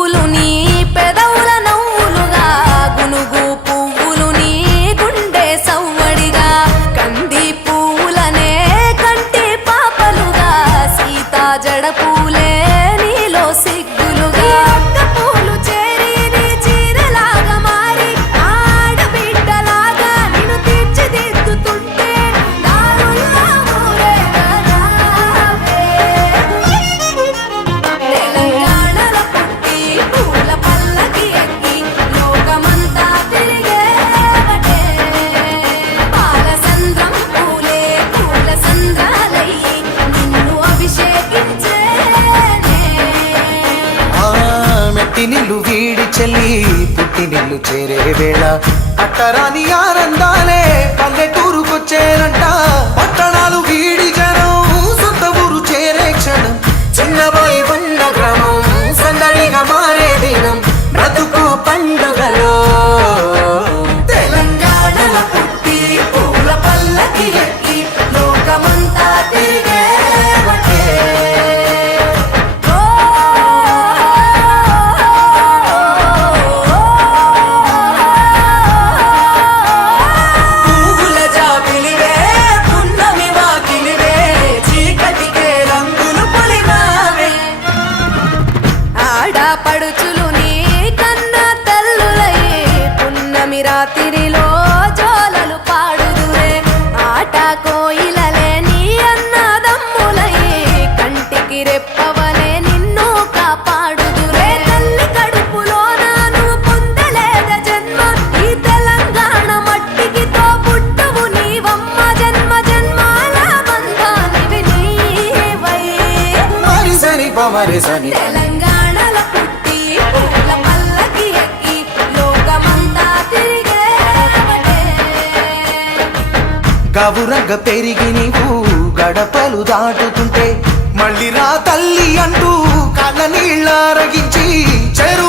పువ్వులు నీ పెదవుల నవ్వులుగా గునుగు పువ్వులు నీ గుండె సవ్వడిగా కంది పువ్వులనే కంటి పాపలుగా సీతా జడ పూలే నీలో సిగ్గులుగా ఒక్క పూలు చేరి నీ చీరలాగా మారి ఆడబిడ్డలాగా నిన్ను తీర్చిదిద్దుతుంటే దారుల్లో ఊరేగారావే. తెలంగాణలో పుట్టి పూల పల్లకి ఎక్కి లోకమంతా తిరిగేవటే. పాలసంద్రం పూలే పూల సంద్రాలయ్యి నిన్ను అభిషేకించేనే. మెట్టి నిల్లు వీడి చెల్లి పుట్టి నిల్లు చేరే వేళ అట్టరాని ఆనందాలే పల్లెటూరుకొచ్చేనంట. పట్టణాలు వీడి జనం సొంత ఊరు చేరే క్షణం చిన్నబోయి ఉన్న గ్రామం సందడిగా మారే దినం బ్రతుకు పండుగలో. తెలంగాణలో పుట్టి పూల పల్లకి ఎక్కి లోకమంతా తిరిగేవటే. పువ్వుల జాబిలివే పున్నమి వాకిలివే చీకటికే రంగులు పొలిమావే. ఆడపడుచులు నీ కన్న తల్లులయ్యే పున్నమి రాత్రిలో జోలలు పాడుదురే. ఆట కోయిలలే నీ అన్నదమ్ములయ్యే కంటికి రెప్పవలే నిన్ను కాపాడుదురే. తల్లి కడుపులో నాను పొందలేద జన్మ ఈ తెలంగాణ మట్టికి తో పుట్టువు నీవమ్మ. జన్మ జన్మాల బంధానివి నీవై. మరి సరి పమరి సని తెలంగాణలో పుట్టి పూల పల్లకి ఎక్కి లోకమంతా తిరిగేవటే. గవురగ పెరిగి నీవు గడపలు దాటుతుంటే మళ్ళీ రా తల్లి అంటూ కళ్ళ నీళ్ళ రగించి చెరు